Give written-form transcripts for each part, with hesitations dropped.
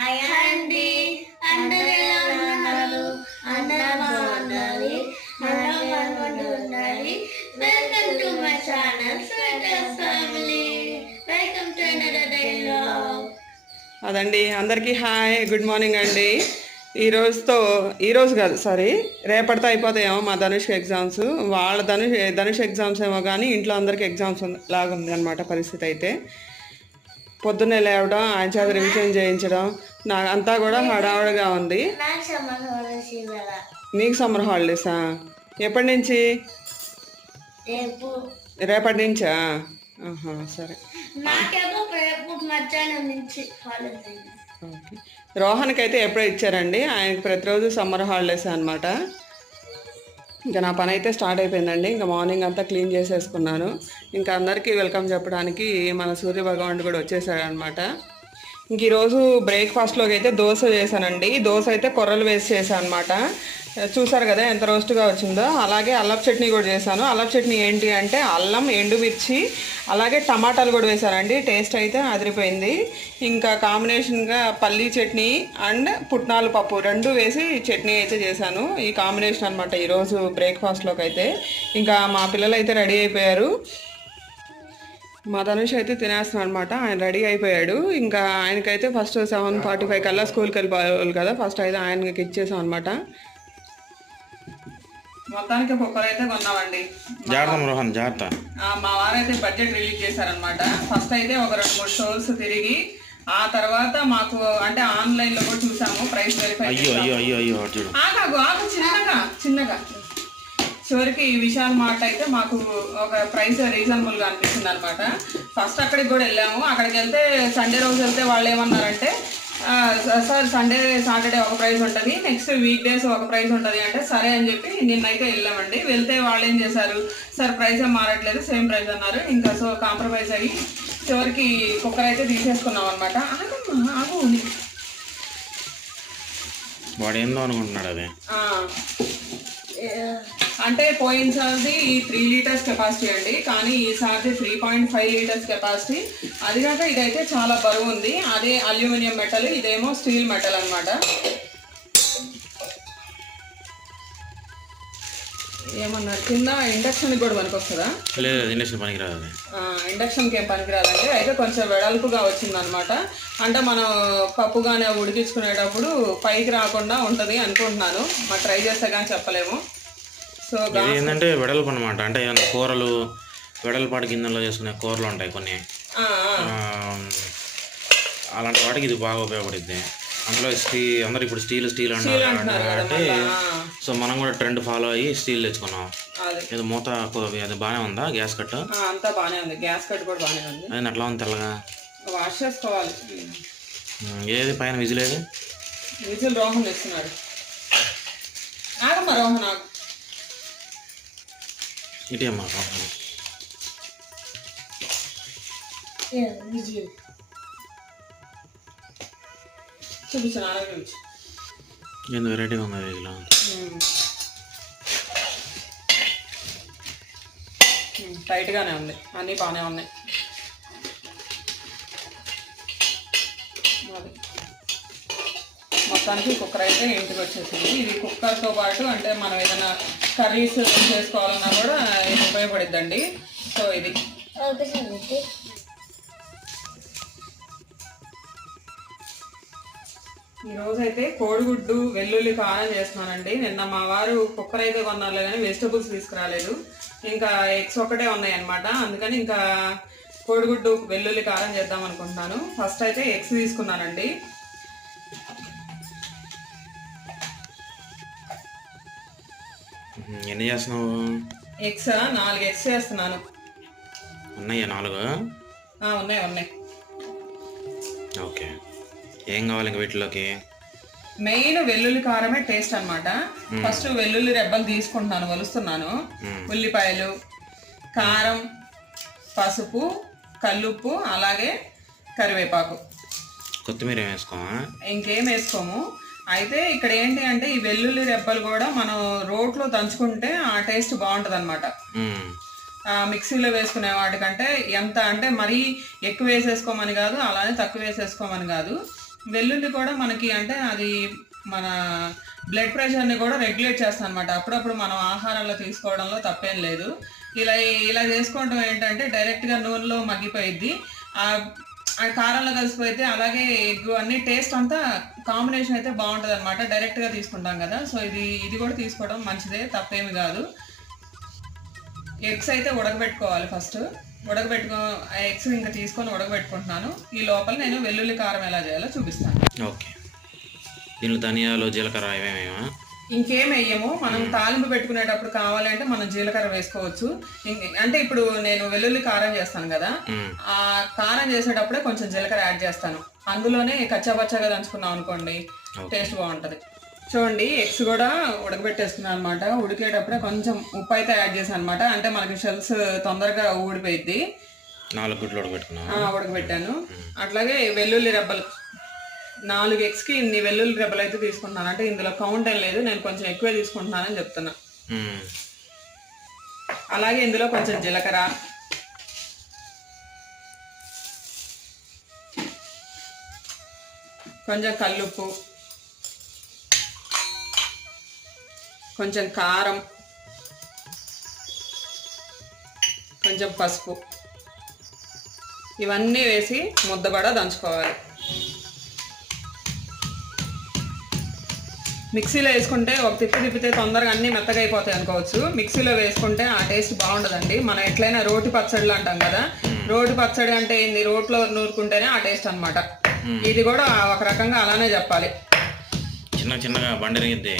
Hi అండి, అందరూ ఎలా ఉన్నారు? అందరూ బాగుండాలి, అందరూ బాగుంటూ ఉండాలి. Welcome to my channel sweeters family. Welcome to another day vlog. అదండి, అందరికీ హాయ్, గుడ్ మార్నింగ్ అండి. ఈరోజు కాదు, సారీ, రేపటితో అయిపోతాయేమో మా ధనుష్ ఎగ్జామ్స్. వాళ్ళ ధనుష్ ఎగ్జామ్స్ ఏమో కానీ ఇంట్లో అందరికి ఎగ్జామ్స్ లాగా ఉంది అనమాట పరిస్థితి. అయితే పొద్దున్నే లేవడం, ఆయన చేత రివిజన్ చేయించడం, నాకు అంతా కూడా హడావుడిగా ఉంది. నీకు సమ్మర్ హాలిడేసా? ఎప్పటి నుంచి? రేపటి నుంచా? సరే. ఓకే. రోహన్కి అయితే ఎప్పుడో ఇచ్చారండి, ఆయనకి ప్రతిరోజు సమ్మర్ హాలిడేస్ అనమాట. ఇంకా నా పని అయితే స్టార్ట్ అయిపోయిందండి. ఇంకా మార్నింగ్ అంతా క్లీన్ చేసేసుకున్నాను. ఇంకా అందరికీ వెల్కమ్ చెప్పడానికి మన సూర్య భగవానుడు కూడా వచ్చేసాడనమాట. ఇంక ఈరోజు బ్రేక్ఫాస్ట్లోకి అయితే దోశ చేశానండి. దోశ అయితే కొర్రలు వేసి చేశాను అనమాట. చూసారు కదా ఎంత రోస్ట్గా వచ్చిందో. అలాగే అల్లం చట్నీ కూడా చేశాను. అల్లం చట్నీ ఏంటి అంటే అల్లం, ఎండుమిర్చి, అలాగే టమాటాలు కూడా వేశానండి. టేస్ట్ అయితే అదిరిపోయింది. ఇంకా కాంబినేషన్గా పల్లీ చట్నీ అండ్ పుట్నాలు పప్పు రెండు వేసి చట్నీ అయితే చేశాను. ఈ కాంబినేషన్ అనమాట ఈరోజు బ్రేక్ఫాస్ట్లోకి అయితే. ఇంకా మా పిల్లలు అయితే రెడీ అయిపోయారు. మా ధనుష్ అయితే తినేస్తున్నాడు అనమాట. ఆయన రెడీ అయిపోయాడు. ఇంకా ఆయనకైతే ఫస్ట్ 7:45 కల్లా స్కూల్కి వెళ్ళిపోవాలి కదా, ఫస్ట్ అయితే ఆయనకి ఇచ్చేసాం అనమాట. మొత్తానికి కుక్కర్ అయితే కొన్నామండి. మా వారైతే బడ్జెట్ రిలీజ్ చేశారనమాట. ఫస్ట్ అయితే ఒక 2-3 షోస్ తిరిగి ఆ తర్వాత మాకు అంటే ఆన్లైన్లో కూడా చూసాము, ప్రైస్ వెరిఫై. చిన్నగా చివరికి విశాల్ మార్ట్ అయితే మాకు ఒక ప్రైస్ రీజనబుల్గా అనిపిస్తుంది అనమాట. ఫస్ట్ అక్కడికి కూడా వెళ్ళాము. అక్కడికి వెళ్తే సండే రోజు వెళ్తే వాళ్ళు ఏమన్నారంటే, సార్ సండే సాటర్డే ఒక ప్రైస్ ఉంటుంది, నెక్స్ట్ వీక్ డేస్ ఒక ప్రైస్ ఉంటుంది అంటే సరే అని చెప్పి నిన్నైతే వెళ్ళామండి. వెళ్తే వాళ్ళు ఏం చేశారు, సార్ ప్రైస్ ఏం మారట్లేదు, సేమ్ ప్రైస్ అన్నారు. ఇంకా సో కాంప్రమైజ్ అయ్యి చివరికి కుక్కర్ అయితే తీసేసుకున్నాం అనమాట. ఆగు వాడు ఏందో అనుకుంటున్నాడు అదే. అంటే పోయినసారి 3 లీటర్స్ కెపాసిటీ అండి, కానీ ఈసారి 3.5 లీటర్స్ కెపాసిటీ. అది కాక ఇదైతే చాలా బరువు ఉంది. అదే అల్యూమినియం మెటల్, ఇదేమో స్టీల్ మెటల్ అనమాట. ఏమన్నారు కింద ఇండక్షన్కి కూడా పనికొస్తుందా? లేదు, ఇండక్షన్ పనికిరాదు. ఇండక్షన్కి ఏం పనికిరాదండి. అయితే కొంచెం వెడల్పుగా వచ్చిందనమాట. అంటే మనం పప్పు కానీ ఉడికించుకునేటప్పుడు పైకి రాకుండా ఉంటుంది అనుకుంటున్నాను. మనం ట్రై చేస్తే కానీ చెప్పలేము. సో ఏంటంటే వెడల్పు అనమాట. అంటే కూరలు వెడల్పాటి గిన్నెలో చేసుకునే కూరలు ఉంటాయి కొన్ని, అలాంటి వాటికి ఇది బాగా ఉపయోగపడుద్ది. అందులో అందరు ఇప్పుడు స్టీల్ అంటే సో మనం కూడా ట్రెండ్ ఫాలో అయ్యి స్టీల్ తెచ్చుకున్నాం. ఇది మూత అది బాగానే ఉందా? గ్యాస్ కట్ అంతా బాగానే ఉంది. గ్యాస్ కట్ కూడా బాగానే ఉంది. అది అట్లా ఉంది, తెల్లగా వాష్ చేసుకోవాలి. ఏది పైన విజిల్? ఏది విజిల్? రోహన్ ఇస్తున్నాడు. ఆగమ్మా రోహన్, ఆగు. ఇటే అమ్మా చూపించాను, అలాగే ఏంది వెరైటీగా ఉంది విజిల్. టైట్గానే ఉంది, అన్నీ బాగానే ఉన్నాయి. మొత్తానికి కుక్కర్ అయితే ఇంటికి వచ్చేసింది. ఇది కుక్కర్తో పాటు అంటే మనం ఏదైనా కర్రీస్ చేసుకోవాలన్నా కూడా ఇది ఉపయోగపడిద్దండి. సో ఇది ఈరోజైతే కోడిగుడ్డు వెల్లుల్లి కారం చేస్తున్నానండి. నిన్న మా వారు కుక్కర్ అయితే కొన్నారులే కానీ వెజిటబుల్స్ తీసుకురాలేదు. ఇంకా ఎగ్స్ ఒకటే ఉన్నాయి అనమాట. అందుకని ఇంకా కోడిగుడ్డు వెల్లుల్లి కారం చేద్దాం అనుకుంటున్నాను. ఫస్ట్ అయితే ఎగ్స్ తీసుకున్నానండి. ఎన్ని చేస్తున్నావు? ఎగ్స్ 4 ఎగ్స్ చేస్తున్నాను. ఉన్నాయా 4? ఉన్నాయి. ఓకే. ఏం కావాలి ఇంకా వీటిలోకి? మెయిన్ వెల్లుల్లి కారమే టేస్ట్ అనమాట. ఫస్ట్ వెల్లుల్లి రెబ్బలు తీసుకుంటున్నాను, వలుస్తున్నాను. ఉల్లిపాయలు, కారం, పసుపు, కల్లుప్పు, అలాగే కరివేపాకు. కొత్తిమీర వేసుకోమా? ఇంకేం వేసుకోము. అయితే ఇక్కడ ఏంటి అంటే ఈ వెల్లుల్లి రెబ్బలు కూడా మనం రోట్లో దంచుకుంటే ఆ టేస్ట్ బాగుంటుంది అనమాట. మిక్సీలో వేసుకునే వాటికంటే ఎంత అంటే మరీ ఎక్కువ వేసేసుకోమని కాదు, అలానే తక్కువ వేసేసుకోమని కాదు. వెల్లుల్లి కూడా మనకి అంటే అది మన బ్లడ్ ప్రెషర్ని కూడా రెగ్యులేట్ చేస్తాం అనమాట. అప్పుడప్పుడు మనం ఆహారంలో తీసుకోవడంలో తప్పేం లేదు. ఇలా చేసుకోవడం ఏంటంటే డైరెక్ట్గా నూనెలో మగ్గిపోయిద్ది, ఆ కారంలో కలిసిపోయితే. అలాగే ఎగ్ అన్ని టేస్ట్ అంతా కాంబినేషన్ అయితే బాగుంటుంది అనమాట, డైరెక్ట్గా తీసుకుంటాం కదా. సో ఇది కూడా తీసుకోవడం మంచిదే, తప్పేమి కాదు. ఎగ్స్ అయితే ఉడకబెట్టుకోవాలి ఫస్ట్. ఎగ్స్ ఇంకా తీసుకొని ఉడకబెట్టుకుంటున్నాను. ఈ లోపల నేను వెల్లుల్లి కారం ఎలా చేయాలో చూపిస్తాను. ఓకే. దీనిలో ధనియాలు, జీలకర్ర ఏమేమేమా? ఇంకేం వేయము. మనం తాలింపు పెట్టుకునేటప్పుడు కావాలంటే మనం జీలకర్ర వేసుకోవచ్చు. అంటే ఇప్పుడు నేను వెల్లుల్లి కారం చేస్తాను కదా, ఆ కారం చేసేటప్పుడే కొంచెం జీలకర్ర యాడ్ చేస్తాను. అందులోనే కచ్చాపచ్చాగా దంచుకున్నాం అనుకోండి, టేస్ట్ బాగుంటుంది. చూడండి, ఎగ్స్ కూడా ఉడకబెట్టేసుకున్నాను అనమాట. ఉడికేటప్పుడే కొంచెం ఉప్పు అయితే యాడ్ చేశాను అనమాట, అంటే మనకి షెల్స్ తొందరగా ఊడిపోయిద్ది. 4 గుడ్లు ఉడకబెట్టాను. అట్లాగే వెల్లుల్లి రెబ్బలు 4 ఎగ్స్కి ఇన్ని వెల్లుల్లి రెబ్బలు అయితే తీసుకుంటున్నాను. అంటే ఇందులో కౌంట్ ఏం లేదు, నేను కొంచెం ఎక్కువే తీసుకుంటున్నానని చెప్తున్నా. అలాగే ఇందులో కొంచెం జీలకర్ర, కొంచెం కల్లుప్పు, కొంచెం కారం, కొంచెం పసుపు, ఇవన్నీ వేసి ముద్దబడ దంచుకోవాలి. మిక్సీలో వేసుకుంటే ఒక తిప్పితే తొందరగా అన్నీ మెత్తగా అయిపోతాయి అనుకోవచ్చు. మిక్సీలో వేసుకుంటే ఆ టేస్ట్ బాగుండదండి. మనం ఎట్లయినా రోటి పచ్చడిలు అంటాం కదా, రోటి పచ్చడి అంటే ఏంది, రోట్లో నూరుకుంటేనే ఆ టేస్ట్ అనమాట. ఇది కూడా ఒక రకంగా అలానే చెప్పాలి. చిన్నగా బండి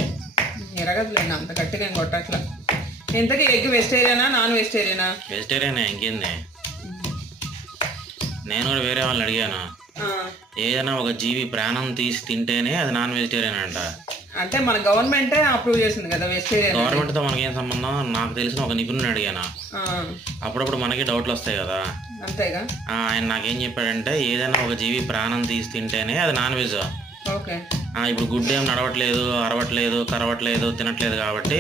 ఎరగదులేండి, అంత గట్టిగా ఏం కొట్టట్లా. ఇంతకీ ఎగ్ వెజిటేరియనా నాన్ వెజిటేరియనా? వెజిటేరియనే. ఇంకేంది, నేను కూడా వేరే వాళ్ళని అడిగాను, ఏదైనా ఒక జీవి ప్రాణం తీసి తింటేనే అది నాన్ వెజిటేరియన్ అంట. అంటే మన గవర్నమెంటే అప్రూవ్ చేసింది కదా వెజిటేరియన్. గవర్నమెంట్తో మనకేం సంబంధం? నాకు తెలిసిన ఒక నిపుణుని అడిగాను. అప్పుడప్పుడు మనకి డౌట్లు వస్తాయి కదా, అంతేగా. ఆయన నాకేం చెప్పాడంటే, ఏదైనా ఒక జీవి ప్రాణం తీసి తింటేనే అది నాన్ వెజ్. ఓకే. ఇప్పుడు గుడ్డు ఏం నడవట్లేదు, అరవట్లేదు, కరవట్లేదు, తినట్లేదు కాబట్టి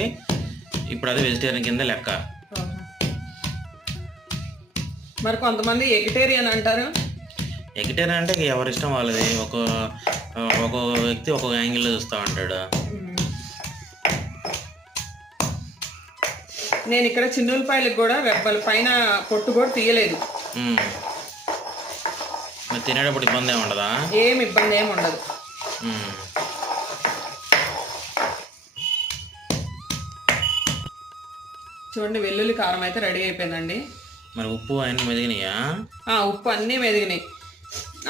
ఇప్పుడు అది వెజిటేరియన్ కింద లెక్క. మరి కొంతమంది ఎగిటేరియన్ అంటారు. ఎగిటేరియన్ అంటే ఎవరి ఇష్టం వాళ్ళది. ఒక్కొక్క వ్యక్తి ఒక్కొక్క యాంగిల్లో చూస్తూ ఉంటాడు. నేను ఇక్కడ చిన్నులపాయలకు కూడా రెబ్బలు పైన పొట్టు కూడా తీయలేదు. మరి తినేటప్పుడు ఇబ్బంది ఏమి ఉండదా? ఏమి ఇబ్బంది ఏమి ఉండదు. చూడండి, వెల్లుల్లి కారం అయితే రెడీ అయిపోయిందండి. మరి ఉప్పు అన్నీ మెదిగినాయా? ఉప్పు అన్నీ మెదిగినాయి.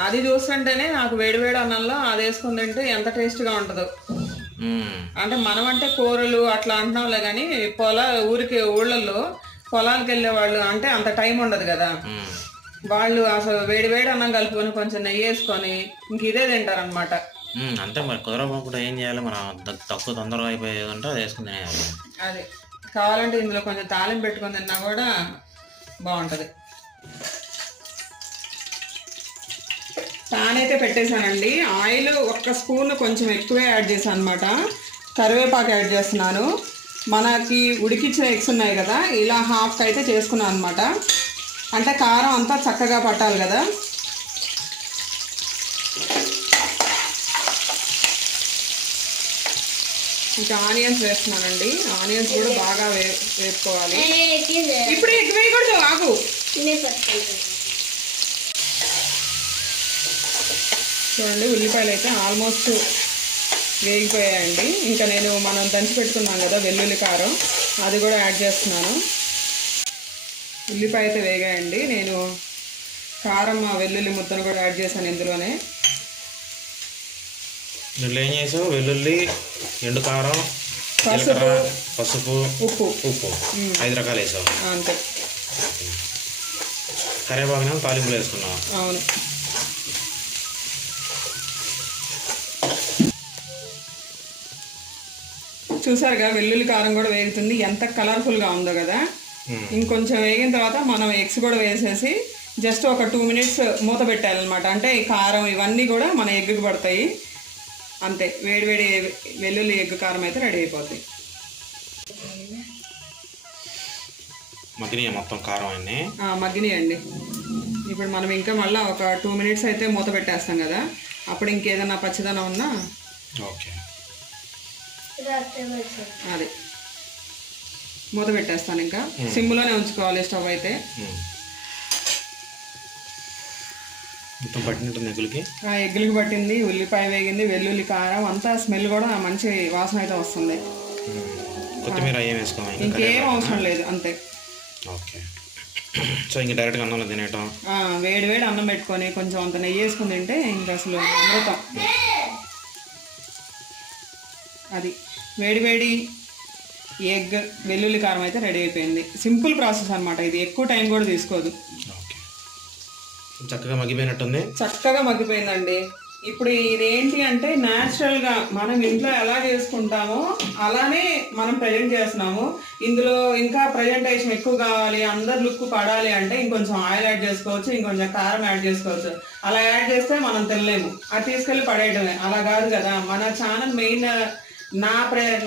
అది చూస్తుంటేనే నాకు వేడివేడి అన్నంలో అది వేసుకుని తింటే ఎంత టేస్ట్గా ఉంటుందో. అంటే మనం అంటే కూరలు అట్లా అంటున్నాంలే కానీ ఊళ్ళల్లో పొలాలకు వెళ్ళే వాళ్ళు అంటే అంత టైం ఉండదు కదా, వాళ్ళు అసలు వేడివేడి అన్నం కలుపుకొని కొంచెం నెయ్యి వేసుకొని ఇంక ఇదే తింటారనమాట. అంతే. మరి కుదరకుండా ఏం చేయాలి, మనం తక్కువ తొందరగా అయిపోయేది ఉంటే అది వేసుకుని తినేయాలి. అదే కావాలంటే ఇందులో కొంచెం తాలింపు పెట్టుకొని తిన్నా కూడా బాగుంటుంది. ప్యాన్ అయితే పెట్టేశానండి. ఆయిల్ 1 స్పూన్ కొంచెం ఎక్కువే యాడ్ చేశాను అనమాట. కరివేపాకు యాడ్ చేస్తున్నాను. మనకి ఉడికించిన ఎగ్స్ ఉన్నాయి కదా, ఇలా హాఫ్ అయితే చేసుకున్నాను అనమాట. అంటే కారం అంతా చక్కగా పట్టాలి కదా. ఇంకా ఆనియన్స్ వేస్తున్నానండి. ఆనియన్స్ కూడా బాగా వేపుకోవాలి. ఇప్పుడు ఎగ్ వేయకూడదు, ఆగు. చూడండి, ఉల్లిపాయలు అయితే ఆల్మోస్ట్ వేగిపోయాయండి. ఇంకా నేను మనం దంచి పెట్టుకున్నాం కదా వెల్లుల్లి కారం, అది కూడా యాడ్ చేస్తున్నాను. ఉల్లిపాయ అయితే వేగాయండి. నేను కారం వెల్లుల్లి ముద్దను కూడా యాడ్ చేశాను ఇందులోనే. దీంట్లో ఏం చేసావు? వెల్లుల్లి, ఎండు కారం, పసుపు, ఉప్పు 5 రకాలు వేసావు. అంతే. కరివేపాకు తాలింపులు వేసుకున్నావు. అవును. చూసారుగా, వెల్లుల్లి కారం కూడా వేగుతుంది, ఎంత కలర్ఫుల్గా ఉందో కదా. ఇంకొంచెం వేగిన తర్వాత మనం ఎగ్స్ కూడా వేసేసి జస్ట్ ఒక 2 మినిట్స్ మూత పెట్టాలన్నమాట. అంటే ఈ కారం ఇవన్నీ కూడా మన ఎగ్గుకి పడతాయి. అంతే, వేడివేడి వెల్లుల్లి ఎగ్ కారం అయితే రెడీ అయిపోద్ది. మగ్గినాయి మొత్తం కారం అన్నీ మగ్గినాయండి. ఇప్పుడు మనం ఇంకా మళ్ళీ ఒక 2 మినిట్స్ అయితే మూత పెట్టేస్తాం కదా. అప్పుడు ఇంకేదైనా పచ్చదనం ఉన్నా ఓకే. అది మూత పెట్టేస్తాను. ఇంకా సిమ్లోనే ఉంచుకోవాలి స్టవ్ అయితే. మొత్తం పట్టినట్టుంది ఎగ్గులకి. ఎగ్గులకి పట్టింది, ఉల్లిపాయ వేగింది, వెల్లుల్లి కారం అంతా స్మెల్ కూడా మంచి వాసన అయితే వస్తుంది. కొత్తిమీర ఏం వేసుకోవాలి? ఇంకేం అవసరం లేదు, అంతే. ఓకే. సో ఇంక డైరెక్ట్గా అన్నంలో తినేయటం. వేడి వేడి అన్నం పెట్టుకొని కొంచెం అంత నెయ్యి వేసుకుని తింటే ఇంకా అసలు అమృతం. అది వేడి వేడి ఎగ్ వెల్లుల్లి కారం అయితే రెడీ అయిపోయింది. సింపుల్ ప్రాసెస్ అనమాట ఇది, ఎక్కువ టైం కూడా తీసుకోదు. చక్కగా మగ్గిపోయినట్టుంది. చక్కగా మగ్గిపోయిందండి. ఇప్పుడు ఇదేంటి అంటే న్యాచురల్గా మనం ఇంట్లో ఎలా చేసుకుంటామో అలానే మనం ప్రజెంట్ చేస్తున్నాము. ఇందులో ఇంకా ప్రజెంటేషన్ ఎక్కువ కావాలి, అందరు లుక్ పడాలి అంటే ఇంకొంచెం ఆయిల్ యాడ్ చేసుకోవచ్చు, ఇంకొంచెం కారం యాడ్ చేసుకోవచ్చు. అలా యాడ్ చేస్తే మనం తినలేము, అది తీసుకెళ్ళి పడేయడమే. అలా కాదు కదా మన ఛానల్ మెయిన్.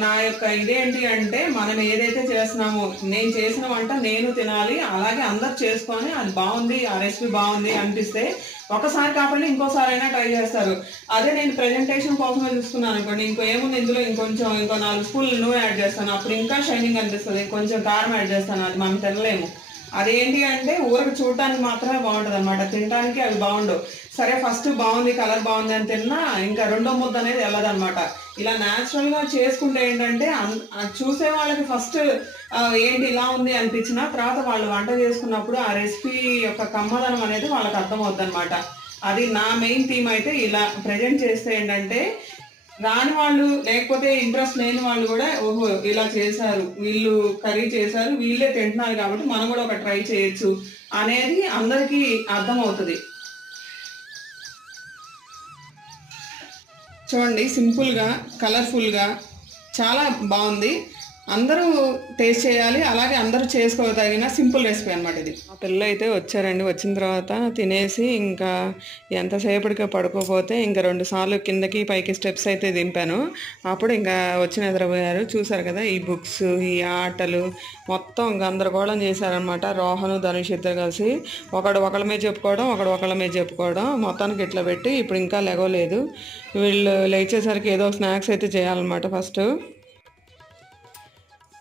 నా యొక్క ఇదేంటి అంటే మనం ఏదైతే చేస్తున్నామో, నేను చేసిన వంట నేను తినాలి, అలాగే అందరు చేసుకొని అది బాగుంది, ఆ రెసిపీ బాగుంది అనిపిస్తే ఒకసారి కాకుండా ఇంకోసారి అయినా ట్రై చేస్తారు. అదే నేను ప్రెజెంటేషన్ కోసమే చూసుకున్నాను అనుకోండి, ఇంకో ఏముంది ఇందులో ఇంకో 4 స్పూన్లు నూనె యాడ్ చేస్తాను, అప్పుడు ఇంకా షైనింగ్ అనిపిస్తుంది. కొంచెం కారం యాడ్ చేస్తాను, అది మనం తినలేము. అదేంటి అంటే ఊరికి చూడటానికి మాత్రమే బాగుంటుంది అనమాట, తినడానికి అవి బాగుండవు. సరే ఫస్ట్ బాగుంది, కలర్ బాగుంది అని తిన్నా ఇంకా రెండో ముద్ద అనేది వెళ్ళదనమాట. ఇలా న్యాచురల్గా చేసుకుంటే ఏంటంటే చూసే వాళ్ళకి ఫస్ట్ ఏంటి ఇలా ఉంది అనిపించిన తర్వాత వాళ్ళు వంట చేసుకున్నప్పుడు ఆ రెసిపీ యొక్క కమ్మదనం అనేది వాళ్ళకి అర్థమవుద్ది అనమాట. అది నా మెయిన్ థీమ్ అయితే. ఇలా ప్రజెంట్ చేస్తే ఏంటంటే రాని వాళ్ళు, లేకపోతే ఇంట్రెస్ట్ లేని వాళ్ళు కూడా ఓహో ఇలా చేశారు, వీళ్ళు కర్రీ చేశారు, వీళ్ళే తింటున్నారు కాబట్టి మనం కూడా ఒక ట్రై చేయొచ్చు అనేది అందరికీ అర్థమవుతుంది. చూడండి, సింపుల్గా కలర్ఫుల్గా చాలా బాగుంది. అందరూ టేస్ట్ చేయాలి, అలాగే అందరూ చేసుకోదగిన సింపుల్ రెసిపీ అనమాట ఇది. మా పిల్లలు అయితే వచ్చారండి. వచ్చిన తర్వాత తినేసి ఇంకా ఎంతసేపటికి పడుకోపోతే ఇంకా 2 సార్లు కిందకి పైకి స్టెప్స్ అయితే దింపాను. అప్పుడు ఇంకా వచ్చి నిద్రపోయారు. చూసారు కదా, ఈ బుక్స్, ఈ ఆటలు మొత్తం గందరగోళం చేశారనమాట. రోహను ధనుష్ ఇద్దరు కలిసి ఒకళ్ళ మీద చెప్పుకోవడం, ఒకళ్ళ మీద చెప్పుకోవడం, మొత్తానికి ఇట్లా పెట్టి ఇప్పుడు ఇంకా లెగవలేదు. వీళ్ళు లేచేసరికి ఏదో స్నాక్స్ అయితే చేయాలన్నమాట. ఫస్ట్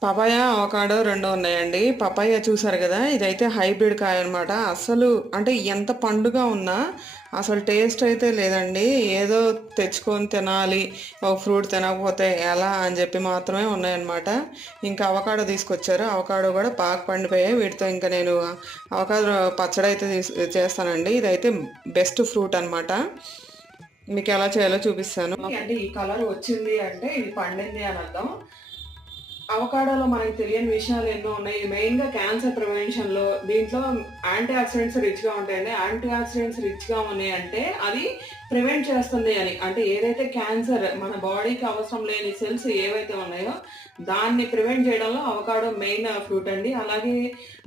పపాయ, అవకాడో 2 ఉన్నాయండి. పపాయ చూసారు కదా, ఇదైతే హైబ్రిడ్ కాయ అనమాట. అసలు అంటే ఎంత పండుగ ఉన్నా అసలు టేస్ట్ అయితే లేదండి. ఏదో తెచ్చుకొని తినాలి, ఒక ఫ్రూట్ తినకపోతే ఎలా అని చెప్పి మాత్రమే ఉన్నాయన్నమాట. ఇంకా అవకాడో తీసుకొచ్చారు, అవకాడో కూడా బాగా పండిపోయాయి. వీటితో ఇంకా నేను అవకాడో పచ్చడి అయితే చేస్తానండి. ఇదైతే బెస్ట్ ఫ్రూట్ అనమాట. మీకు ఎలా చేయాలో చూపిస్తాను. అంటే ఈ కలర్ వచ్చింది అంటే ఇది పండింది అని అర్థం. అవకాడోలో మనకి తెలియని విషయాలు ఎన్నో ఉన్నాయి. మెయిన్గా క్యాన్సర్ ప్రివెన్షన్లో దీంట్లో యాంటీ ఆక్సిడెంట్స్ రిచ్గా ఉంటాయండి. యాంటీ ఆక్సిడెంట్స్ రిచ్గా ఉన్నాయి అంటే అది ప్రివెంట్ చేస్తుంది అని. అంటే ఏదైతే క్యాన్సర్ మన బాడీకి అవసరం లేని సెల్స్ ఏవైతే ఉన్నాయో దాన్ని ప్రివెంట్ చేయడంలో అవకాడో మెయిన్ ఫ్రూట్ అండి. అలాగే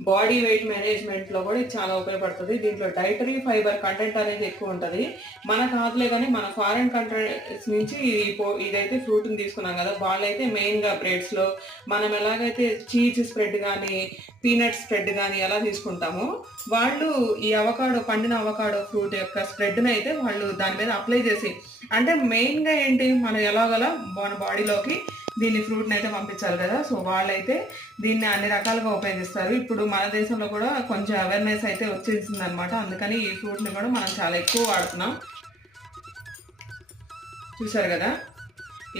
బాడీ వెయిట్ మేనేజ్మెంట్లో కూడా ఇది చాలా ఉపయోగపడుతుంది. దీంట్లో డైటరీ ఫైబర్ కంటెంట్ అనేది ఎక్కువ ఉంటుంది. మన కాదులే కానీ మన ఫారెన్ కంట్రీస్ నుంచి ఇదైతే ఫ్రూట్ని తీసుకున్నాం కదా, వాళ్ళైతే మెయిన్గా బ్రెడ్స్లో మనం ఎలాగైతే చీజ్ స్ప్రెడ్ కానీ పీనట్ స్ప్రెడ్ కానీ ఎలా తీసుకుంటామో వాళ్ళు ఈ అవకాడో, పండిన అవకాడో ఫ్రూట్ యొక్క స్ప్రెడ్ని అయితే వాళ్ళు దాని మీద అప్లై చేసి, అంటే మెయిన్గా ఏంటి మనం ఎలాగలా మన బాడీలోకి దీన్ని ఫ్రూట్ని అయితే పంపించాలి కదా. సో వాళ్ళైతే దీన్ని అన్ని రకాలుగా ఉపయోగిస్తారు. ఇప్పుడు మన దేశంలో కూడా కొంచెం అవేర్నెస్ అయితే వచ్చేసింది అనమాట. అందుకని ఈ ఫ్రూట్ని కూడా మనం చాలా ఎక్కువ వాడుతున్నాం. చూసారు కదా,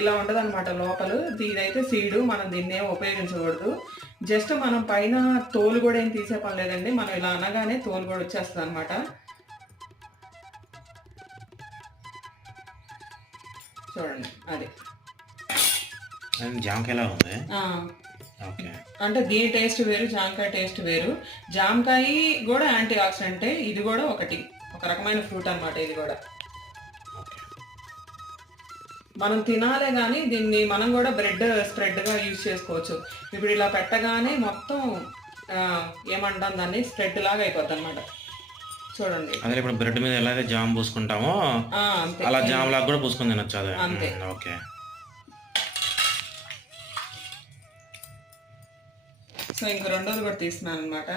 ఇలా ఉంటుంది అనమాట లోపల. దీనైతే సీడు, మనం దీన్ని ఏం ఉపయోగించకూడదు. జస్ట్ మనం పైన తోలు కూడా ఏం తీసే పని లేదండి. మనం ఇలా అనగానే తోలు కూడా వచ్చేస్తుంది అనమాట. చూడండి, అది జామకాయలా ఉంది. అంటే దీని టేస్ట్ వేరు, జామకాయ టేస్ట్ వేరు. జామకాయ కూడా యాంటీ ఆక్సిడెంటే, ఇది కూడా ఒక రకమైన ఫ్రూట్ అనమాట. ఇది కూడా మనం తినాలే కానీ దీన్ని మనం కూడా బ్రెడ్ స్ప్రెడ్గా యూజ్ చేసుకోవచ్చు. ఇప్పుడు ఇలా పెట్టగానే మొత్తం ఏమంటాం దాన్ని స్ప్రెడ్ లాగా అయిపోద్ది అనమాట. చూడండి, అదే ఇప్పుడు బ్రెడ్ మీద ఎలాగ జామ్ పూసుకుంటామో అలా జామ్ లాగా కూడా పూసుకొని తినొచ్చు. అదే అంతే. ఓకే. సో ఇంక రెండోది కూడా తీస్తున్నాను అనమాట.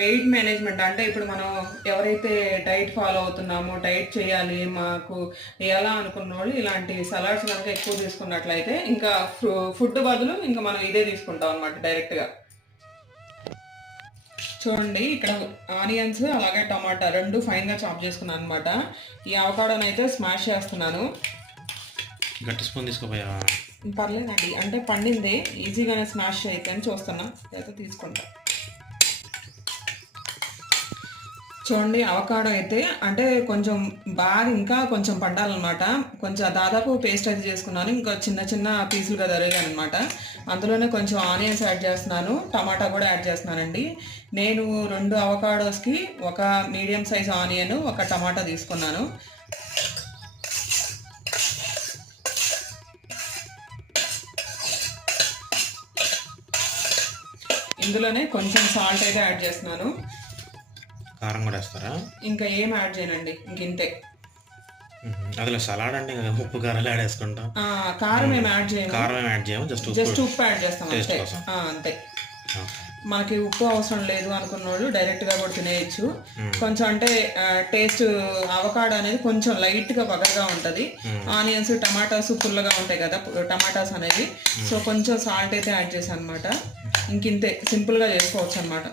వెయిట్ మేనేజ్మెంట్ అంటే ఇప్పుడు మనం ఎవరైతే డైట్ ఫాలో అవుతున్నామో, డైట్ చేయాలి మాకు ఎలా అనుకున్న వాళ్ళు ఇలాంటి సలాడ్స్ కనుక ఎక్కువ తీసుకున్నట్లయితే ఇంకా ఫుడ్ బదులు ఇంకా మనం ఇదే తీసుకుంటాం అనమాట డైరెక్ట్గా. చూడండి ఇక్కడ ఆనియన్స్ అలాగే టమాటా రెండు ఫైన్గా చాప్ చేసుకున్నాను అనమాట. ఈ అవకాడోని అయితే స్మాష్ చేస్తున్నాను. గట్టి స్పూన్ తీసుకోపోయావా? పర్లేదండి, అంటే పండింది ఈజీగానే స్మాష్ చేయకని చూస్తున్నా, అయితే తీసుకుంటా. చూడండి అవకాడో అయితే అంటే కొంచెం బాగా ఇంకా కొంచెం పండాలన్నమాట. కొంచెం దాదాపు పేస్ట్ అయితే చేసుకున్నాను, ఇంకా చిన్న చిన్న పీసులుగా తరిగాను అనమాట. అందులోనే కొంచెం ఆనియన్స్ యాడ్ చేస్తున్నాను, టమాటా కూడా యాడ్ చేస్తున్నానండి. నేను 2 అవకాడోస్కి ఒక మీడియం సైజ్ ఆనియన్, ఒక టమాటా తీసుకున్నాను. ఇందులోనే కొంచెం సాల్ట్ అయితే యాడ్ చేస్తున్నాను. కారం కూడా వేస్తారా? ఇంకా ఏం యాడ్ చేయనండి, ఇంతే. అదిలో సలాడ్ అంటే ఉప్పు కారాలు యాడ్ వేసుకుంటాం. కారం ఏం యాడ్ చేయము. కారం ఏం యాడ్ చేయము, జస్ట్ ఉప్పు యాడ్ చేస్తాం అంతే. అంతే. మనకి ఉప్పు అవసరం లేదు అనుకున్న వాళ్ళు డైరెక్ట్గా కూడా తినేయచ్చు. కొంచెం అంటే టేస్ట్ అవకాడో అనేది కొంచెం లైట్గా బగర్గా ఉంటుంది. ఆనియన్స్ టమాటాస్ పుల్లగా ఉంటాయి కదా టమాటాస్ అనేవి. సో కొంచెం సాల్ట్ అయితే యాడ్ చేశాను అనమాట. ఇంతే సింపుల్గా చేసుకోవచ్చు అనమాట.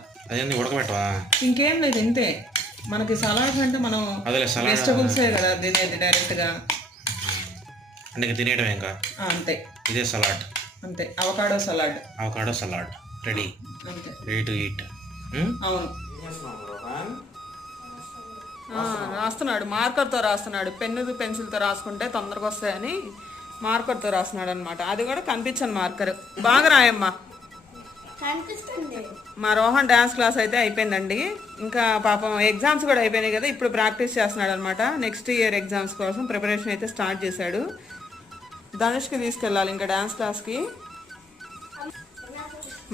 ఉడకబెట్టవా? ఇంకేం లేదు, ఇంతే. మనకి సలాడ్స్ అంటే మనం వెజిటబుల్సే కదా తినేది డైరెక్ట్గా, అంటే తినేయటం ఇంకా అంతే. ఇదే సలాడ్ అంతే, avocado salad. Avocado salad ready, అంతే, రెడీ టు ఈట్. అవును. రాస్తున్నాడు, మార్కర్తో రాస్తున్నాడు. పెన్ను పెన్సిల్తో రాసుకుంటే తొందరగా వస్తాయని మార్కర్తో రాస్తున్నాడు అనమాట. అది కూడా కనిపించను మార్కర్. బాగా రాయమ్మా. మా రోహన్ డ్యాన్స్ క్లాస్ అయితే అయిపోయిందండి. ఇంకా పాపం ఎగ్జామ్స్ కూడా అయిపోయినాయి కదా, ఇప్పుడు ప్రాక్టీస్ చేస్తున్నాడు అనమాట. నెక్స్ట్ ఇయర్ ఎగ్జామ్స్ కోసం ప్రిపరేషన్ అయితే స్టార్ట్ చేశాడు. ధనుష్కి తీసుకెళ్ళాలి ఇంకా డ్యాన్స్ క్లాస్కి.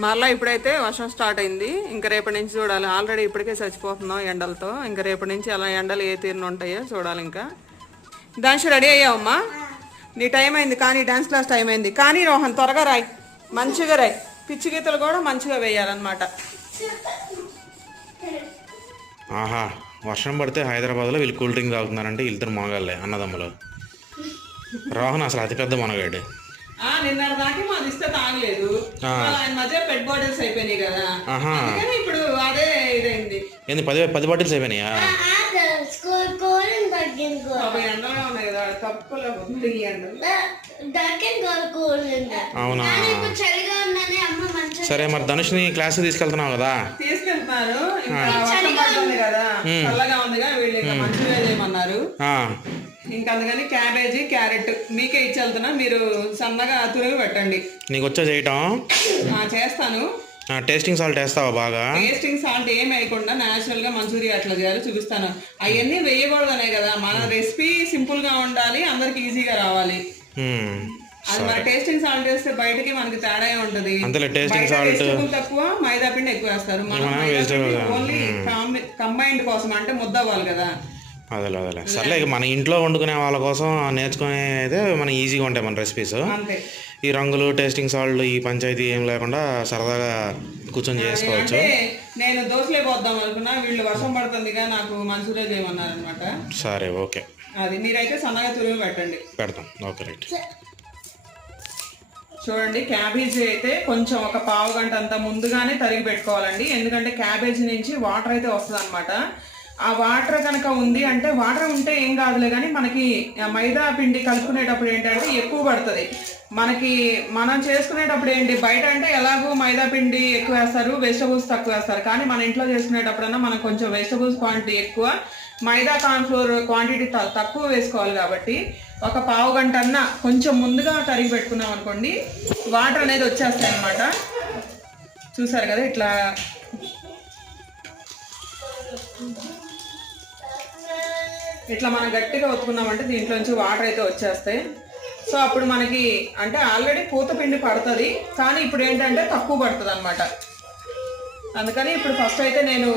మళ్ళీ ఇప్పుడైతే వర్షం స్టార్ట్ అయింది. ఇంకా రేపటి నుంచి చూడాలి. ఆల్రెడీ ఇప్పటికే చచ్చిపోతున్నాం ఎండలతో. ఇంకా రేపటి నుంచి అలా ఎండలు ఏ తీరున ఉంటాయో చూడాలి. ఇంకా ధనుష్ రెడీ అయ్యావమ్మా? నీ టైం అయింది కానీ, డ్యాన్స్ క్లాస్ టైం అయింది కానీ. రోహన్ త్వరగా రాయి, మంచిగా రాయి. పిచ్చి గీతలు కూడా మంచిగా వేయాలన్నమాట. ఆహా, వర్షం పడితే హైదరాబాద్లో వీళ్ళు కూల్ డ్రింక్ తాగుతున్నారంటే వీళ్ళిద్దరు మునగాళ్ళే అన్నదమ్ములు. రోహన్ అసలు అతిపెద్ద మునగాడు. నిన్న దాకా మాది ఇస్తే తాగలేదు. ఆయన మధ్య పెట్ బాటిల్స్ అయిపోయినాయి కదా, ఇప్పుడు అదే ఇదైంది. ఏంది 10 బాటిల్స్ అయిపోయినాయా? ఎండగా ఉన్నాయి కదా కప్పులో. అవునా? సరే, మరి ధనుష్ని క్లాస్ తీసుకెళ్తున్నావు కదా? తీసుకెళ్తున్నారు. కదా చల్లగా ఉందిగా, వీళ్ళు ఇంకా మంచిగా చేయమన్నారు. ఇంకా అందుకని క్యాబేజీ క్యారెట్ మీకే ఇచ్చి వెళ్తున్నా. మీరు సన్నగా తురిగి పెట్టండి. నీకు వచ్చా చేయటం? చేస్తాను. టేస్టింగ్ సాల్ట్ వేస్తావా? బాగా టేస్టింగ్ సాల్ట్ ఏం వేయకుండా న్యాచురల్ గా మంచూరియా ఎట్లా చేయాలో చూపిస్తాను. అవన్నీ వేయకూడదనే కదా, మన రెసిపీ సింపుల్ గా ఉండాలి, అందరికి ఈజీగా రావాలి. అది మన టేస్టింగ్ సాల్ట్ వేస్తే బయటకి మనకి తేడా ఉంటుంది. తక్కువ, మైదా పిండి ఎక్కువ వేస్తారు. ఓన్లీ కంబైన్డ్ కోసం అంటే ముద్ద అవ్వాలి కదా. అదేలే సర్లే, మన ఇంట్లో వండుకునే వాళ్ళ కోసం నేర్చుకునే అయితే మన ఈజీగా ఉంటాయి మన రెసిపీస్. ఈ రంగులు టేస్టింగ్ సాల్ట్ ఈ పంచాయతీ ఏం లేకుండా సరదాగా కూర్చొని చేసుకోవచ్చు. నేను దోశలే పోద్దాం అనుకున్నా, వీళ్ళు వర్షం పడుతుందిగా నాకు మంచూరియా చేయమన్నారు అనమాట. సరే, ఓకే. అది మీరైతే సన్నగా తురిమి పెట్టండి. పెడతాం. Okay, right. చూడండి, క్యాబేజీ అయితే కొంచెం ఒక పావు గంట అంత ముందుగానే తరిగి పెట్టుకోవాలండి. ఎందుకంటే క్యాబేజీ నుంచి వాటర్ అయితే వస్తుంది అనమాట. ఆ వాటర్ కనుక ఉంది అంటే, వాటర్ ఉంటే ఏం కాదులే కానీ మనకి మైదా పిండి కలుపుకునేటప్పుడు ఏంటంటే ఎక్కువ పడుతుంది మనకి. మనం చేసుకునేటప్పుడు ఏంటి, బయట అంటే ఎలాగో మైదా పిండి ఎక్కువ వేస్తారు, వెజిటబుల్స్ తక్కువ వేస్తారు. కానీ మన ఇంట్లో చేసుకునేటప్పుడన్నా మనం కొంచెం వెజిటబుల్స్ క్వాంటిటీ ఎక్కువ, మైదా కార్న్ఫ్లోర్ క్వాంటిటీ తక్కువ వేసుకోవాలి. కాబట్టి ఒక పావు గంట అన్నా కొంచెం ముందుగా తరిగి పెట్టుకున్నాం అనుకోండి, వాటర్ అనేది వచ్చేస్తాయి అన్నమాట. చూసారు కదా, ఇట్లా ఇట్లా మనం గట్టిగా ఒత్తుకున్నామంటే దీంట్లోంచి వాటర్ అయితే వచ్చేస్తాయి. సో అప్పుడు మనకి అంటే ఆల్రెడీ పూత పిండి పడుతుంది, కానీ ఇప్పుడు ఏంటంటే తక్కువ పడుతుంది అనమాట. అందుకని ఇప్పుడు ఫస్ట్ అయితే నేను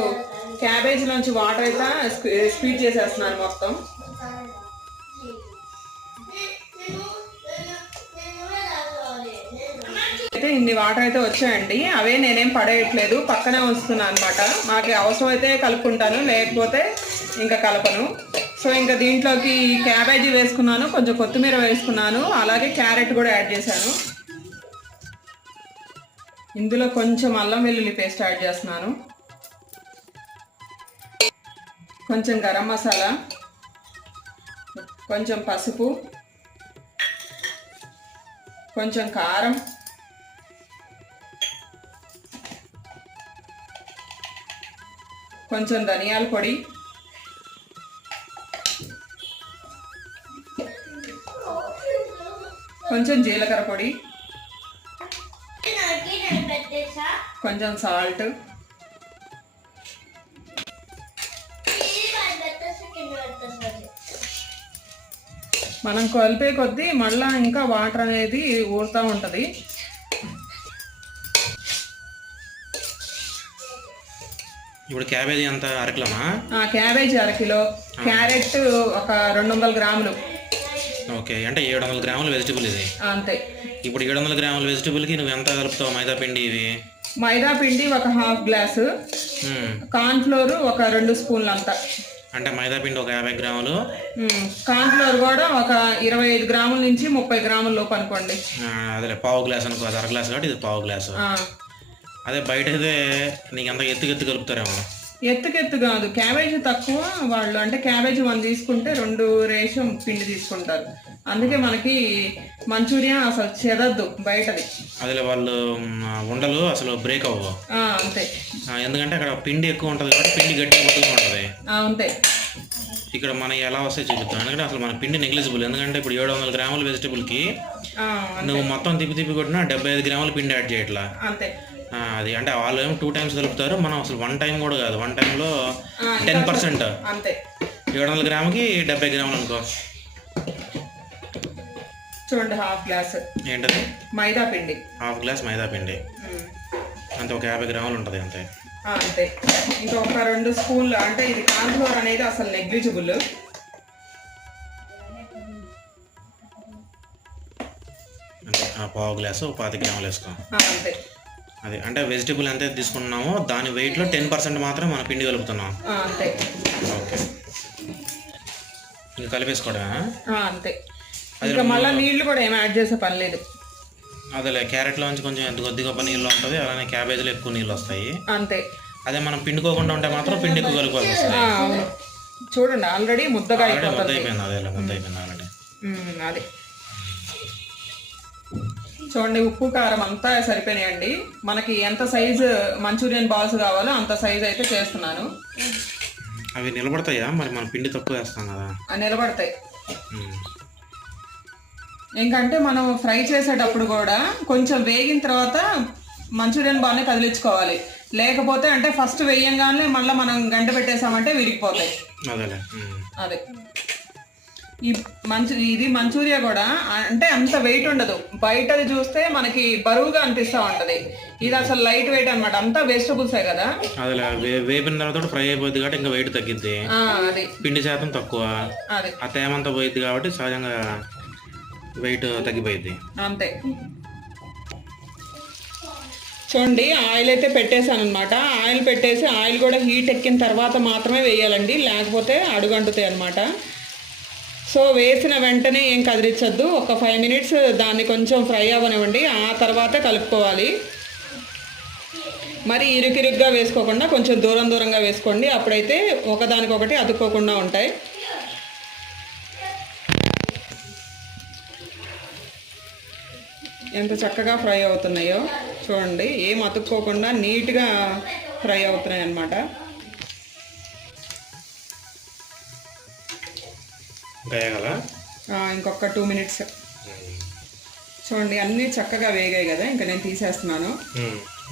క్యాబేజీలోంచి వాటర్ అయితే స్పీడ్ చేసేస్తున్నాను మొత్తం. అయితే ఇన్ని వాటర్ అయితే వచ్చాయండి. అవే నేనేం పడేయట్లేదు, పక్కనే ఉంచుతున్నాను అనమాట. మాకు అవసరం అయితే కలుపుకుంటాను, లేకపోతే ఇంకా కలపను. సో ఇంకా దీంట్లోకి క్యాబేజీ వేసుకున్నాను, కొంచెం కొత్తిమీర వేసుకున్నాను, అలాగే క్యారెట్ కూడా యాడ్ చేశాను. ఇందులో కొంచెం అల్లం వెల్లుల్లి పేస్ట్ యాడ్ చేస్తున్నాను, కొంచెం గరం మసాలా, కొంచెం పసుపు, కొంచెం కారం, కొంచెం ధనియాల పొడి, కొంచెం జీలకర్ర పొడి, కొంచెం సాల్ట్, మనం కలిపే కొద్దీ మళ్ళీ ఇంకా వాటర్ అనేది ఊరుతూ ఉంటుంది. ఇప్పుడు క్యాబేజీ అంత అరకిలోనా? క్యాబేజీ అరకిలో, క్యారెట్ ఒక 200 గ్రాములు. ఓకే, అంటే 700 గ్రాముల వెజిటబుల్ ఇది. అంతే. ఇప్పుడు 700 గ్రాముల వెజిటబుల్కి నువ్వు ఎంత కలుపుతావు మైదా పిండి? ఇవి మైదా పిండి ఒక 1/2 గ్లాసు, కార్న్ ఫ్లోర్ ఒక 2 స్పూన్లు అంతా. అంటే మైదా పిండి ఒక 50 గ్రాములు, కార్న్ ఫ్లోర్ కూడా ఒక 25 గ్రాముల నుంచి 30 గ్రాముల లోపు అనుకోండి. అదే పావు గ్లాస్ అనుకో, అది 1/2 గ్లాసు కాబట్టి ఇది పావు గ్లాసు. అదే బయట అయితే నీకు ఎంత ఎత్తు కలుపుతారేమో. ఎత్తు కాదు, క్యాబేజీ తక్కువ వాళ్ళు, అంటే క్యాబేజీ మనం తీసుకుంటే 2 రేషం పిండి తీసుకుంటారు. అందుకే మనకి మంచూరియా అసలు చెదద్దు బయటది. అదే వాళ్ళు ఉండలు అసలు బ్రేక్ అవ్వవు. అంతే, ఎందుకంటే అక్కడ పిండి ఎక్కువ ఉంటుంది కాబట్టి పిండి గట్టిగా పట్టుకుని ఉంటుంది. అంతే. ఇక్కడ మనకి ఎలా వస్తాయి చూపిస్తాం. ఎందుకంటే అసలు మన పిండి నెగ్లిజిబుల్. ఎందుకంటే ఇప్పుడు 700 గ్రాముల వెజిటబుల్కి నువ్వు మొత్తం తిప్పి కొట్టినా 75 గ్రాముల పిండి యాడ్ చేయట్లా. అంతే. అది అంటే వాళ్ళు ఏమో 2 టైమ్స్ కలుపుతారు, మనం అసలు 1 టైం కూడా కాదు. 1 టైంలో 10%. అంతే. 700 గ్రాముకి 70 గ్రాములు అనుకో. చూడండి, 1/2 గ్లాస్ ఏంటది? మైదా పిండి. 1/2 గ్లాస్ మైదా పిండి అంతే, ఒక 50 గ్రాములు ఉంటుంది అంతే. అంతే. ఇంకా ఒక 2 స్పూన్లు, అంటే ఇది కార్న్ ఫ్లోర్ అనేది అసలు నెగ్లిజిబుల్. అంటే పావు గ్లాసు 25 గ్రాములు వేసుకో. అంతే. అది అంటే వెజిటబుల్ ఎంత తీసుకుంటున్నామో దాని వెయిట్లో 10% మాత్రం మన పిండి కలుపుతున్నాం. అంతే. ఓకే, ఇంకా కలిపేసుకోవడమా? అంతే. ఇంకా మళ్ళీ నీళ్లు కూడా ఏమి యాడ్ చేసే పని లేదు. అదేలే, క్యారెట్లోంచి కొంచెం ఎంత కొద్ది గొప్ప నీళ్ళు ఉంటుంది, అలానే క్యాబేజీలో ఎక్కువ నీళ్ళు వస్తాయి. అంతే. అదే మనం పిండుకోకుండా ఉంటే మాత్రం పిండి ఎక్కువ కలుపుకోవాల్సి వస్తుంది. అవును, చూడండి ఆల్రెడీ ముద్దగా అయిపోయింది. అదే ముద్ద అయిపోయింది ఆల్రెడీ. అది చూడండి, ఉప్పు కారం అంతా సరిపోయినాయండి. మనకి ఎంత సైజు మంచూరియన్ బాల్స్ కావాలో అంత సైజు అయితే చేస్తున్నాను. అవి నిలబడతాయా? మరి మనం పిండి తక్కువ వేస్తాం కదా. నిలబడతాయి. ఇంకంటే మనం ఫ్రై చేసేటప్పుడు కూడా కొంచెం వేగిన తర్వాత మంచూరియన్ బాల్ని కదిలించుకోవాలి. లేకపోతే అంటే ఫస్ట్ వేయంగానే మళ్ళీ మనం గంట పెట్టేసామంటే విరిగిపోతాయి. అదే ఇది మంచూరియా కూడా అంటే అంత వెయిట్ ఉండదు. బయటది చూస్తే మనకి బరువుగా అనిపిస్తూ ఉంటది, ఇది అసలు లైట్ వెయిట్ అనమాట. అంతా వెజిటబుల్సే కదా. అదే వేపిన తర్వాత ఫ్రై అయిపోద్ది కాబట్టి ఇంకా వెయిట్ తగ్గిద్ది. అది పిండి శాతం తక్కువ, ఆ తేమంతా పోయిద్ది కాబట్టి సహజంగా వెయిట్ తగ్గిపోయింది. అంతే. చూడండి, ఆయిల్ అయితే పెట్టేశాను అనమాట. ఆయిల్ పెట్టేసి ఆయిల్ కూడా హీట్ ఎక్కిన తర్వాత మాత్రమే వేయాలండి, లేకపోతే అడుగంటుతాయి అనమాట. సో వేసిన వెంటనే ఏం కదిలించద్దు, ఒక 5 మినిట్స్ దాన్ని కొంచెం ఫ్రై అవ్వనివ్వండి, ఆ తర్వాతే కలుపుకోవాలి. మరి ఇరుకిరుగ్గా వేసుకోకుండా కొంచెం దూరంగా వేసుకోండి, అప్పుడైతే ఒకదానికొకటి అతుక్కోకుండా ఉంటాయి. ఎంత చక్కగా ఫ్రై అవుతున్నాయో చూడండి, ఏం అతుక్కోకుండా నీట్గా ఫ్రై అవుతున్నాయి అన్నమాట. ఇంకొక 2 మినిట్స్. చూడండి, అన్నీ చక్కగా వేగాయి కదా, ఇంకా నేను తీసేస్తున్నాను.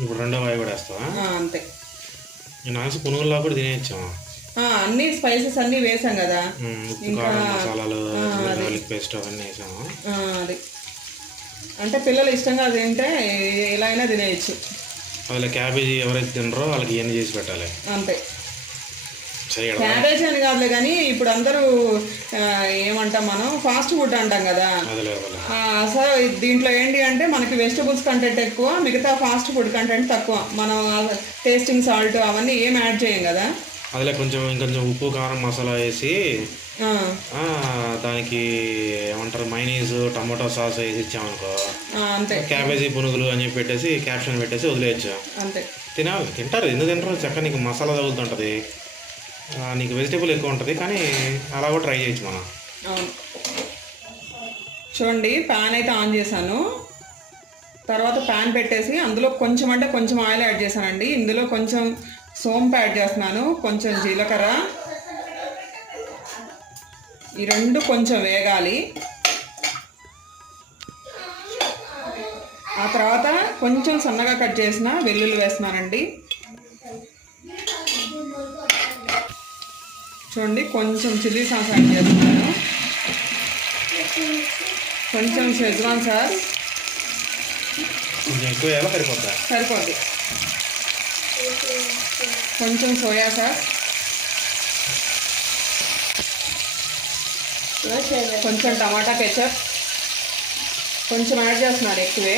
ఇప్పుడు రెండో వాయి కూడా వేస్తావా? అంతే. పునుగుల్లో కూడా తినేయచ్చాము. అన్ని స్పైసెస్ అన్నీ వేసాం కదా, ఇంకా మసాలాలు పేస్ట్ అవన్నీ వేసాము. అది అంటే పిల్లలు ఇష్టంగా తింటే ఎలా అయినా తినేయచ్చు. అలా క్యాబేజీ ఎవరైతే తినరో వాళ్ళకి ఇవన్నీ చేసి పెట్టాలి. అంతే. చేయడం. క్యాబేజ్ అని కాదులే కానీ ఇప్పుడు అందరూ ఏమంటాం మనం ఫాస్ట్ ఫుడ్ అంటాం కదా. సో దీంట్లో ఏంటి అంటే మనకి వెజిటబుల్స్ కంటెంట్ ఎక్కువ, మిగతా ఫాస్ట్ ఫుడ్ కంటెంట్ తక్కువ. మనం టేస్టింగ్ సాల్ట్ అవన్నీ ఏం యాడ్ చేయం కదా. అదిలే ఇంకొంచెం ఉప్పు కారం మసాలా వేసి దానికి ఏమంటారు మైనీస్ టమాటో సాస్ వేసి ఇచ్చామనుకో అంతే. క్యాబేజీ పునుగులు అని చెప్పి పెట్టేసి క్యాప్షన్ పెట్టేసి వదిలేయచ్చు. అంతే. తింటారు, ఎందుకు తింటారు చక్కగా. నీకు మసాలా తగులుతుంటుంది, నీకు వెజిటేబుల్ ఎక్కువ ఉంటుంది, కానీ అలా కూడా ట్రై చేయొచ్చు మనం. అవును. చూడండి ప్యాన్ అయితే ఆన్ చేశాను. తర్వాత ప్యాన్ పెట్టేసి అందులో కొంచెం అంటే కొంచెం ఆయిల్ యాడ్ చేశానండి. ఇందులో కొంచెం సోంపు యాడ్ చేస్తున్నాను, కొంచెం జీలకర్ర. ఈ రెండు కొంచెం వేగాలి. ఆ తర్వాత కొంచెం సన్నగా కట్ చేసిన వెల్లుల్లి వేస్తున్నానండి. చూడండి కొంచెం చిల్లీ సాస్ యాడ్ చేస్తున్నాను, కొంచెం షెజ్వాన్ సాస్. సరిపోద్ది. కొంచెం సోయా సాస్, కొంచెం టమాటా కెచప్. కొంచెం యాడ్ చేస్తున్నాను ఎక్కువే,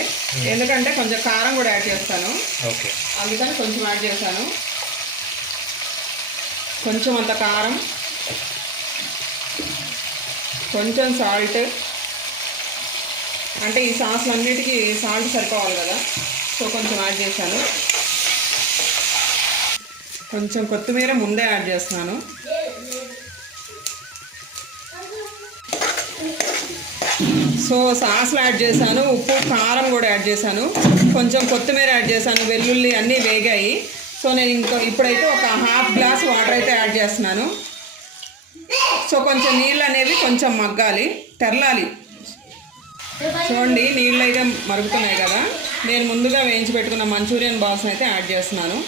ఎందుకంటే కొంచెం కారం కూడా యాడ్ చేస్తాను, అందుకని కొంచెం యాడ్ చేశాను. కొంచెం అంత కారం, కొంచెం సాల్ట్. అంటే ఈ సాస్లన్నిటికీ సాల్ట్ సరిపోవాలి కదా, సో కొంచెం యాడ్ చేశాను. కొంచెం కొత్తిమీర ముందే యాడ్ చేస్తున్నాను. సో సాస్లు యాడ్ చేశాను, ఉప్పు కారం కూడా యాడ్ చేశాను, కొంచెం కొత్తిమీర యాడ్ చేశాను, వెల్లుల్లి అన్నీ వేగాయి. సో నేను ఇప్పుడైతే ఒక హాఫ్ గ్లాస్ వాటర్ అయితే యాడ్ చేస్తున్నాను. సో కొంచెం నీళ్ళు అనేవి కొంచెం మగ్గాలి, తెరలాలి. చూడండి నీళ్ళు అయితే మరుగుతున్నాయి కదా. నేను ముందుగా వేయించి పెట్టుకున్న మంచూరియన్ బాల్స్ అయితే యాడ్ చేస్తున్నాను.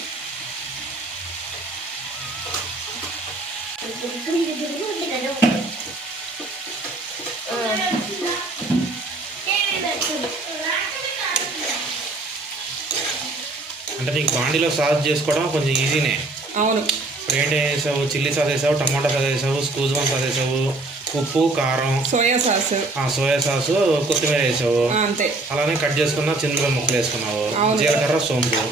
అంటే నీకు బాండీలో సాస్ చేసుకోవడం కొంచెం ఈజీనే. అవును. ఇప్పుడు ఏంటి వేసావు, చిల్లీ సాస్ వేసావు, టమాటా సాస్ వేసావు, స్కూజ్వాన్ సాస్ వేసావు, ఉప్పు కారం, సోయా సాసు, కొత్తిమీర వేసావు, అంతే. అలానే కట్ చేసుకున్న చిన్న ముక్కలు వేసుకున్నావు, జీలకర్ర, సోంపు.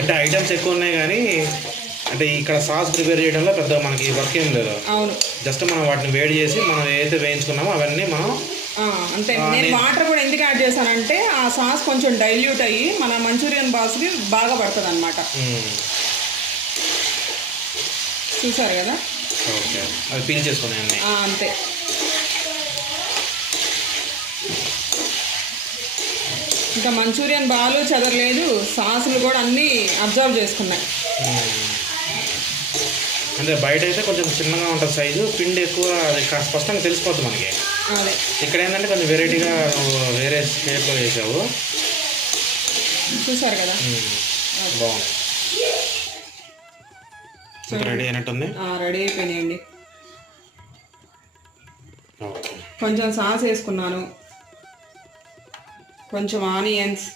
అంటే ఐటమ్స్ ఎక్కువ ఉన్నాయి కానీ అంటే ఇక్కడ సాస్ ప్రిపేర్ చేయడంలో పెద్ద మనకి వర్క్ ఏం లేదు. జస్ట్ మనం వాటిని వేడి చేసి మనం ఏదైతే వేయించుకున్నామో అవన్నీ మనం అంతే. నేను వాటర్ కూడా ఎందుకు యాడ్ చేశానంటే ఆ సాస్ కొంచెం డైల్యూట్ అయ్యి మన మంచూరియన్ బాల్స్కి బాగా పడుతుంది అనమాట. చూసారు కదా, అది పీల్ చేసుకున్నాయి అంతే. ఇంకా మంచూరియన్ బాలు చెదరలేదు, సాసులు కూడా అన్నీ అబ్జర్వ్ చేసుకున్నాయి. అంటే బయట అయితే కొంచెం చిన్నగా ఉంటుంది సైజు, పిండి ఎక్కువ, అది స్పష్టంగా తెలిసిపోద్ది మనకి. ఇక్కడ ఏంటంటే కొంచెం వెరైటీగా వేరే షేప్లో వేసావు. చూసారు కదా, బాగుంది. రెడీ అయినట్టుంది. రెడీ అయిపోయినాయండి. కొంచెం సాస్ వేసుకున్నాను, కొంచెం ఆనియన్స్,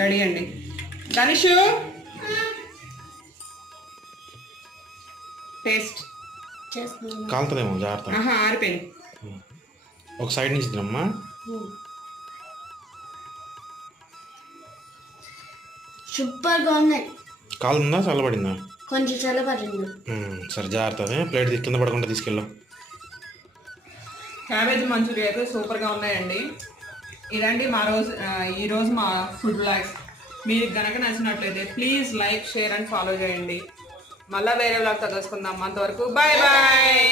రెడీ అండి. ధనుషు టేస్ట్ కాలుతుందేమో, జాగ్రత్త. ఆరిపోయింది. ఒక సైడ్ నుంచి తినమ్మా. సూపర్గా ఉన్నాయి. కాలుతుందా, చల్లబడిందా? కొంచెం చల్లబడింది. సరే జాగ్రత్త, ప్లేట్ కింద పడకుండా తీసుకెళ్ళు. క్యాబేజ్ మంచూరియా అయితే సూపర్గా ఉన్నాయండి. ఇదండి ఈరోజు మా ఫుడ్ వ్లాగ్స్. మీకు కనుక నచ్చినట్లయితే please like, share and follow చేయండి. మళ్ళీ వేరే వ్లాగ్తో కలుసుకుందాం. అంతవరకు బాయ్ బాయ్.